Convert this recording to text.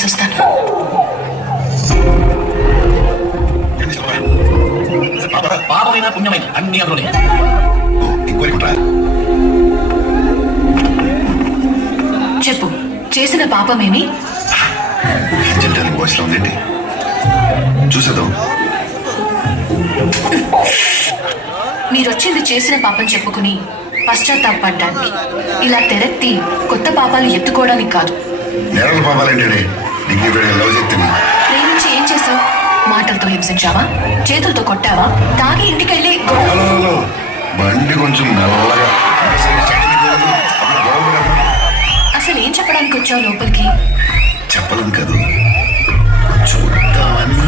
తినేసి వస్తాను. పాపమైన పుణ్యమైన అన్ని అందులోనే. చెప్పు, చేసిన పాపమేమి? వాయిస్ లో ఉందేంటి చూసేద్దాం. మీరొచ్చింది చేసిన పాపం చెప్పుకుని పశ్చాత్తాపడ్డానికి, ఇలా తెరెత్తి కొత్త పాపాలు ఎత్తుకోవడానికి కాదు. నేరాల పాపాలేంటి? నీకు లవ్ చెప్తున్నా. ప్రేమించి ఏం చేసావు? మాటలతో హింసించావా? చేతులతో కొట్టావా? తాగి ఇంటికెళ్ళి బండి కొంచెం మెల్లగా. అసలు ఏం చెప్పడానికి వచ్చావు లోపలికి? చెప్పలేం కాదు, చూద్దామని.